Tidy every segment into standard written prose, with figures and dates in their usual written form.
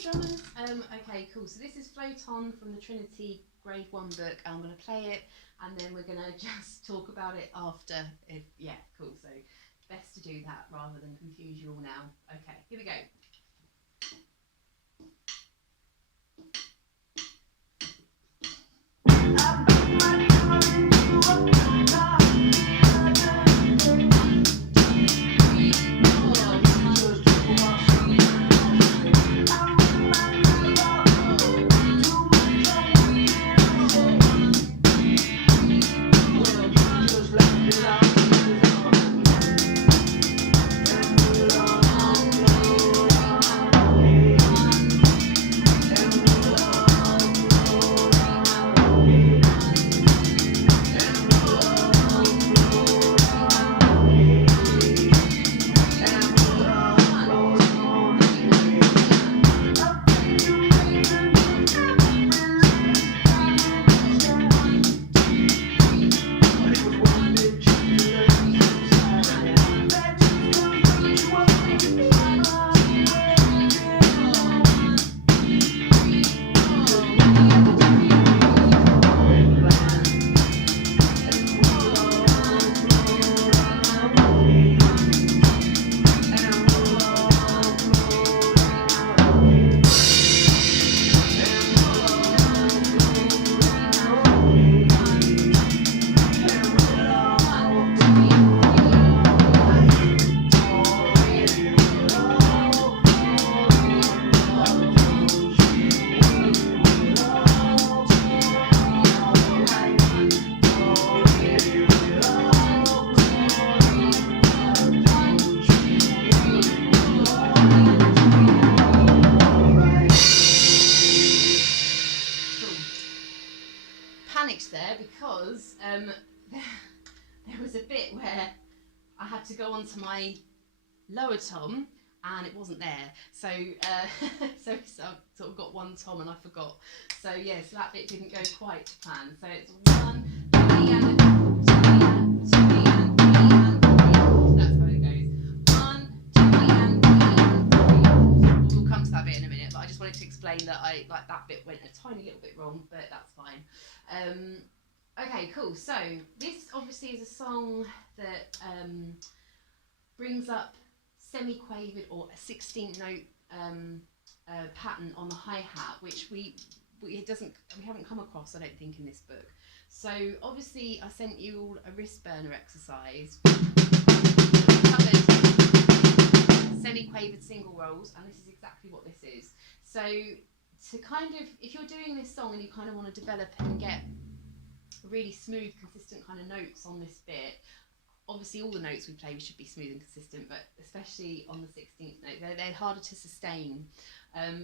drummers. Okay, cool. So this is Float On from the Trinity Grade 1 book. I'm going to play it and then we're going to just talk about it after. Yeah, cool. So best to do that rather than confuse you all now. Okay, here we go. Panicked there because there was a bit where I had to go onto my lower tom and it wasn't there, so so I sort of got one tom and I forgot, so yeah, so that bit didn't go quite to plan. So it's 1, 2 and 2 and 2 and 3 and 3. That's how it goes. 1, 2 and 3. We'll come to that bit in a minute, but I just wanted to explain that that bit went a tiny little bit wrong, but that's fine. Okay, cool. So this obviously is a song that brings up semi-quavered or a 16th note pattern on the hi-hat, which we haven't come across, I don't think, in this book. So obviously I sent you all a wrist burner exercise. Covered semi-quavered single rolls, and this is exactly what this is. So to kind of, if you're doing this song and you kind of want to develop and get really smooth, consistent kind of notes on this bit, obviously all the notes we play should be smooth and consistent, but especially on the 16th note, they're harder to sustain.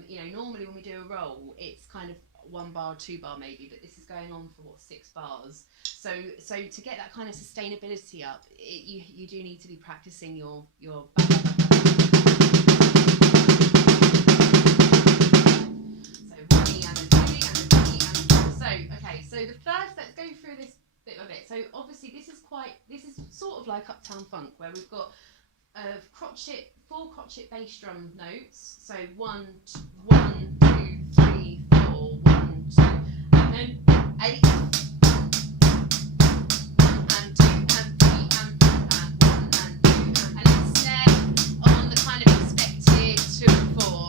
You know, normally when we do a roll, it's kind of 1 bar, 2 bar maybe, but this is going on for what, 6 bars. So to get that kind of sustainability up, you do need to be practicing your So the first, let's go through this bit of it. So obviously this is sort of like Uptown Funk, where we've got 4 crotchet bass drum notes. So 1, 2, 3, 4, 1, 2, and then 8, and 2, and 3, and 1, and 2, and then snare on the kind of expected 2 and 4.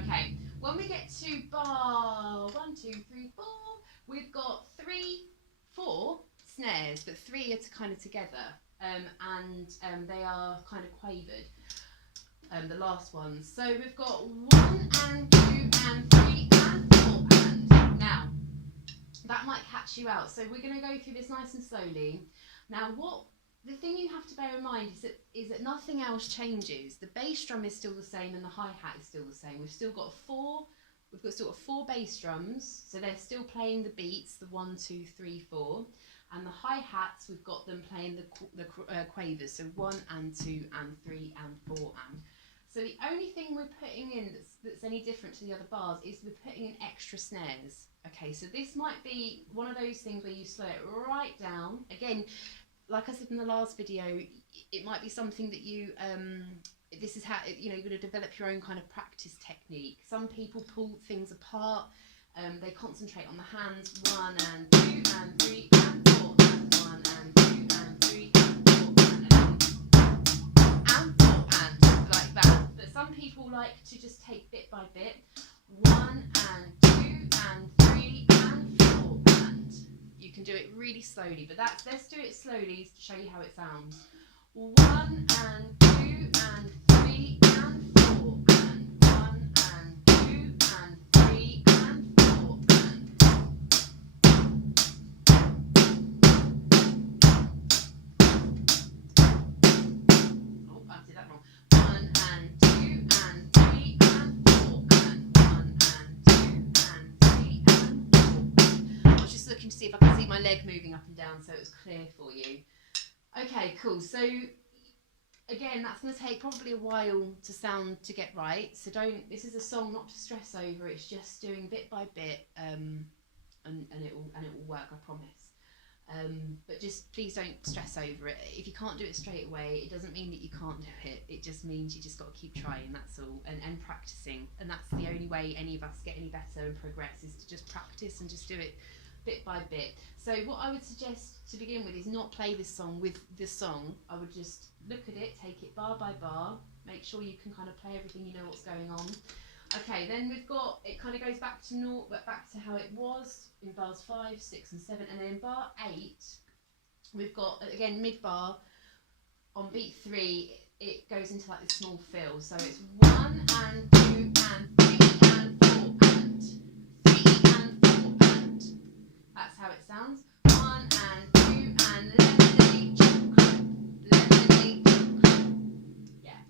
Okay, when we get to bar 1, 2, 3, 4, we've got 4 snares, but 3 are kind of together, and they are kind of quavered, the last ones. So we've got 1 and 2 and 3 and 4 and. Now, that might catch you out, so we're going to go through this nice and slowly. Now, the thing you have to bear in mind is that nothing else changes. The bass drum is still the same and the hi-hat is still the same. We've still got 4 bass drums, so they're still playing the beats, the 1, 2, 3, 4, and the hi-hats, we've got them playing the quavers, so 1 and 2 and 3 and 4 and. So the only thing we're putting in that's any different to the other bars is we're putting in extra snares. Okay, so this might be one of those things where you slow it right down. Again, like I said in the last video, it might be something that you this is how, you know, you're going to develop your own kind of practice technique. Some people pull things apart. They concentrate on the hands, 1 and 2 and 3 and 4 and 1 and 2 and 3 and 4 and 4 and like that. But some people like to just take bit by bit, 1 and 2 and 3 and 4 and. You can do it really slowly, but let's do it slowly to show you how it sounds. 1 and 2 and 3 and 4 and 1 and 2 and 3 and 4 and. Oh, I did that wrong. 1 and 2 and 3 and 4 and 1 and 2 and 3 and 4. I was just looking to see if I could see my leg moving up and down so it was clear for you. Okay, cool. So again, that's going to take probably a while to get right. So this is a song not to stress over. It's just doing bit by bit, and it will work, I promise. But just please don't stress over it. If you can't do it straight away, it doesn't mean that you can't do it. It just means you just got to keep trying. That's all, and practicing. And that's the only way any of us get any better and progress, is to just practice and just do it bit by bit. So what I would suggest to begin with is not play this song with this song. I would just look at it, take it bar by bar, make sure you can kind of play everything, you know what's going on. Okay, then we've got, it kind of goes back to back to how it was in bars 5, 6 and 7, and then in bar 8 we've got, again, mid bar on beat 3, it goes into like this small fill. So it's 1 and 2 and 3 and 4 and 3 and 4 and. That's how it sounds. 1 and 2 and lemonade chocolate, lemonade chocolate. Yeah.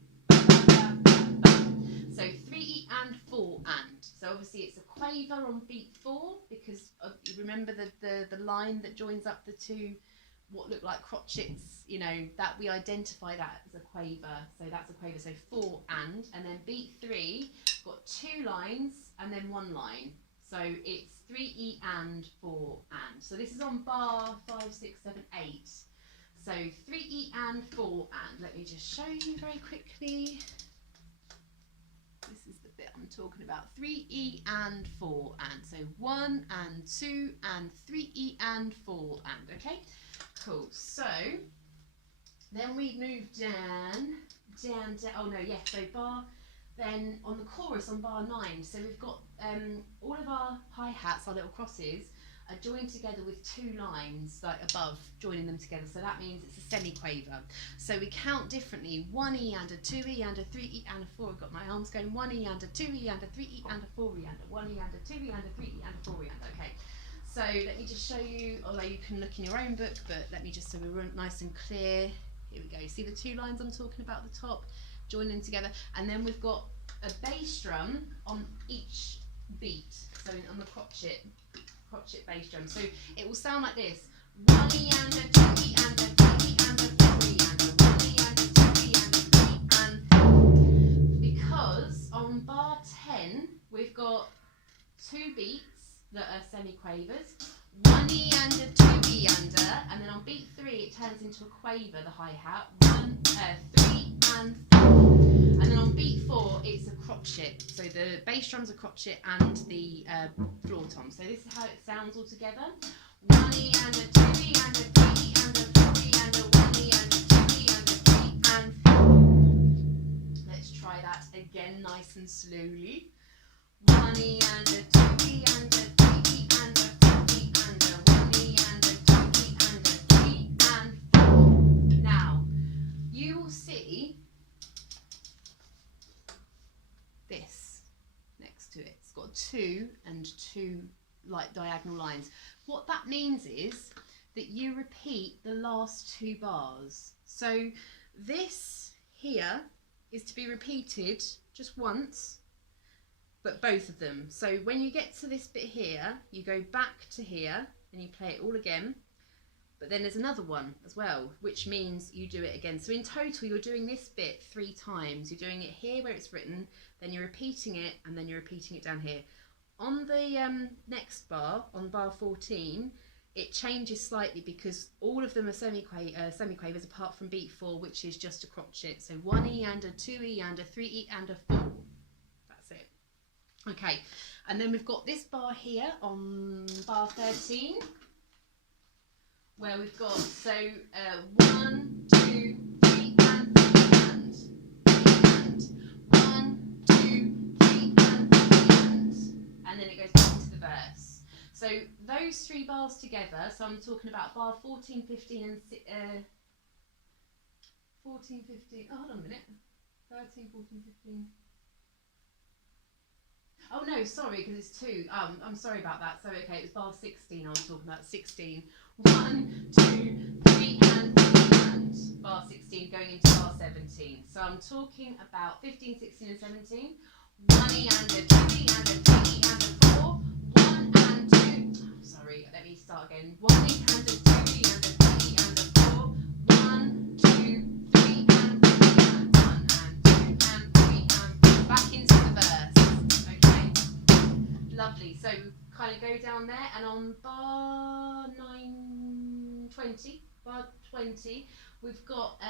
So 3 and 4 and. So obviously it's a quaver on beat 4 because you remember the line that joins up the two what look like crotchets, you know, that we identify that as a quaver. So that's a quaver. So 4 and then beat 3 got 2 lines and then 1 line. So it's 3 and 4 and. So this is on bar 5, 6, 7, 8. So 3 and 4 and. Let me just show you very quickly. This is the bit I'm talking about. 3 and 4 and. So 1 and 2 and 3 and 4 and. Okay, cool. So then we move down. Oh no, yes. So bar. Then on the chorus on bar 9, so we've got all of our hi-hats, our little crosses, are joined together with 2 lines, like above, joining them together. So that means it's a semi-quaver. So we count differently: 1E and a 2E and a 3E and a 4. I've got my arms going: 1E and a 2E and a 3E and a 4E and a 1E and a 2E and a 3E and a 4E and. Okay. So let me just show you, although you can look in your own book, but let me just, so we're nice and clear. Here we go. See the 2 lines I'm talking about at the top? Joining together, and then we've got a bass drum on each beat, so on the crotchet bass drum. So it will sound like this: 1E and a 2E and a 3E and a 4E and a 1E and a 2E and a 3 and. Because on bar 10 we've got 2 beats that are semi-quavers, 1E and a 2E and then on beat 3 it turns into a quaver, the hi-hat, 3 and 4, and then on beat 4 it's a crotchet, so the bass drum's a crotchet and the floor tom. So this is how it sounds all together: 1E and a 2E and a 3E and a 4E and a 1E and a 2E and a 3 and. Let's try that again, nice and slowly. 1E and a 2E and a 3E and a 4E and a 1E and a 2E and a 3 and 4. Now, you will see this next to it. It's got 2 and 2 like diagonal lines. What that means is that you repeat the last 2 bars. So this here is to be repeated just once, but both of them. So when you get to this bit here, you go back to here and you play it all again, but then there's another one as well, which means you do it again. So in total you're doing this bit 3 times. You're doing it here where it's written, then you're repeating it, and then you're repeating it down here. On the next bar, on bar 14, it changes slightly because all of them are semiquavers apart from beat 4, which is just a crotchet. So 1 E-ander, 2 E-ander, 3 E-ander, 4. That's it. Okay, and then we've got this bar here on bar 13, where we've got 1, 2, 3 and 3 and 1, 2, 3 and 3 and then it goes back into the verse. So those 3 bars together, so I'm talking about bar 14, 15 and 14, 15, oh hold on a minute, 13, 14, 15. Oh no, sorry, because it's 2. I'm sorry about that. So okay, it was bar 16 I was talking about, 16. 1, 2, 3 and 3 and bar 16 going into bar 17. So I'm talking about 15, 16 and 17. 1 E-ander, 2 E-ander, 3 E-ander, 4. 1 and 2. Sorry, let me start again. 1 E-ander, 2 E-ander, 3 E-ander, 4. 1, 2, 3 and 3 and 1 and 2 and 3 and back into the verse. Okay, lovely. So kind of go down there, and on bar 20, we've got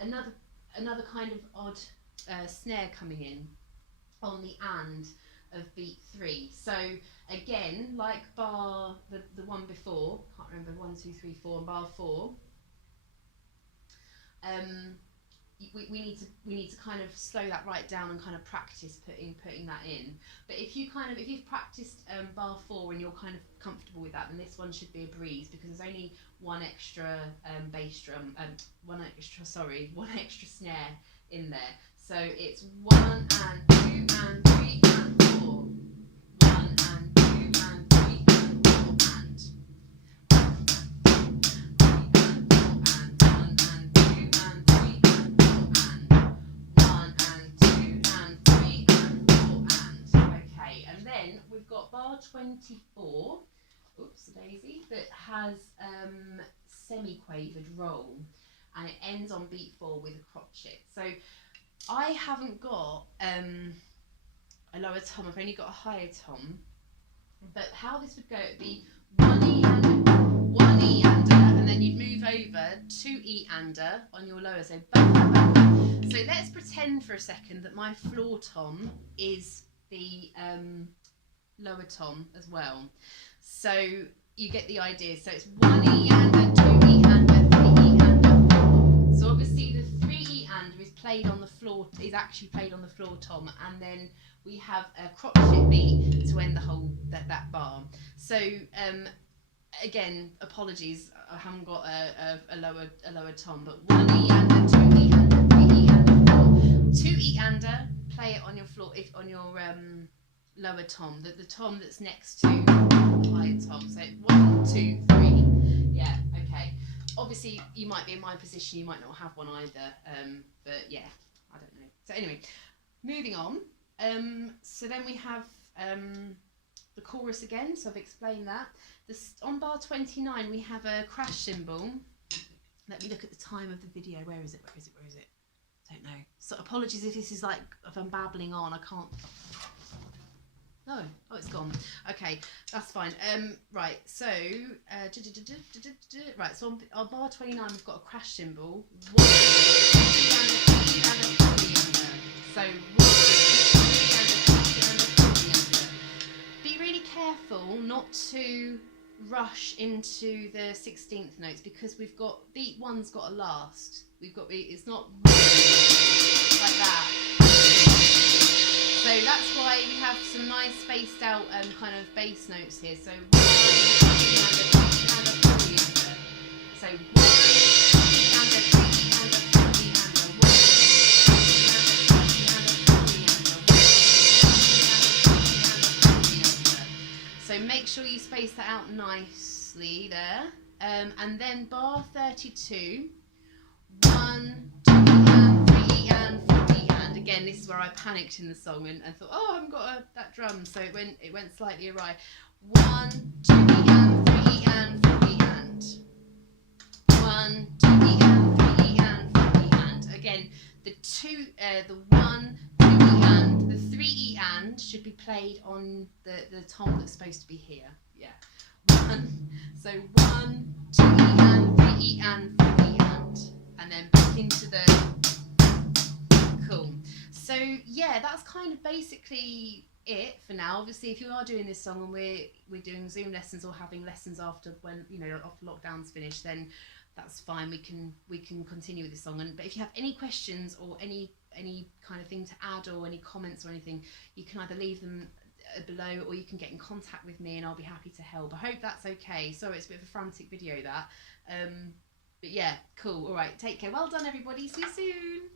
another kind of odd snare coming in on the and of beat 3. So again, like bar the one before, can't remember, 1, 2, 3, 4, and bar 4. We need to kind of slow that right down and kind of practice putting that in. But if you've practiced bar 4 and you're kind of comfortable with that, then this one should be a breeze, because there's only one extra bass drum, one extra snare in there. So it's 1 and 2 and 3 and 4. 1 and 2 and 3 and 4 and 1 and 2 and 3 and 1 and 2 and 3 and 4 and. Okay, and then we've got bar 24. Oops, daisy, that has semi-quavered roll, and it ends on beat 4 with a crotchet. So I haven't got a lower tom, I've only got a higher tom, but how this would go, it would be 1 E-ander, and then you'd move over 2 E-ander on your lower, so bang, bang, bang, bang. So let's pretend for a second that my floor tom is the lower tom as well. So you get the idea. So it's 1 E-ander, 2 E-ander, 3 E-ander, 4. So obviously the 3 E-ander is played on the floor, is actually played on the floor tom, and then we have a crotchet beat to end the whole that bar. So again, apologies, I haven't got a lower tom, but 1 E-ander, 2 E-ander, 3 E-ander, 4. 2 E-ander, play it on your floor, if on your lower tom, the tom that's next to higher tom. So 1, 2, 3. Yeah, okay. Obviously, you might be in my position, you might not have one either, but yeah, I don't know. So anyway, moving on. So then we have the chorus again, so I've explained that. On bar 29, we have a crash cymbal. Let me look at the time of the video. Where is it? I don't know. So apologies if this is like, if I'm babbling on, I can't. No, oh, it's gone. Okay, that's fine. Right, so right, so on bar 29 we've got a crash cymbal. 1, 2, so 1, 2, be really careful not to rush into the 16th notes, because we've got beat 1's got a last. It's not like that. So that's why we have some nice spaced out kind of bass notes here. So 1, 2, and a 4 E-ander. So 1, 2, and a 3 and a 4 E-ander. 1, 2, and a 3 and a 4 E-ander. So make sure you space that out nicely there. And then bar 32. 1, 2, and 3 and 4 E-ander. Again, this is where I panicked in the song and thought, oh, I haven't got that drum, so it went slightly awry. 1, 2 E-and 3 E-and 4 E-and. 1, 2 E-and 3 E-and 4 E-and. Again, the 1, 2 E-and, the 3 E-and should be played on the tom that's supposed to be here. Yeah. 1, 1. So 1, 2 E and 3 E and 4 E and then back into the cool. So yeah, that's kind of basically it for now. Obviously, if you are doing this song and we're doing Zoom lessons or having lessons after when after lockdown's finished, then that's fine. We can continue with this song. But if you have any questions or any kind of thing to add or any comments or anything, you can either leave them below or you can get in contact with me and I'll be happy to help. I hope that's okay. Sorry, it's a bit of a frantic video that. But yeah, cool. All right, take care. Well done, everybody. See you soon.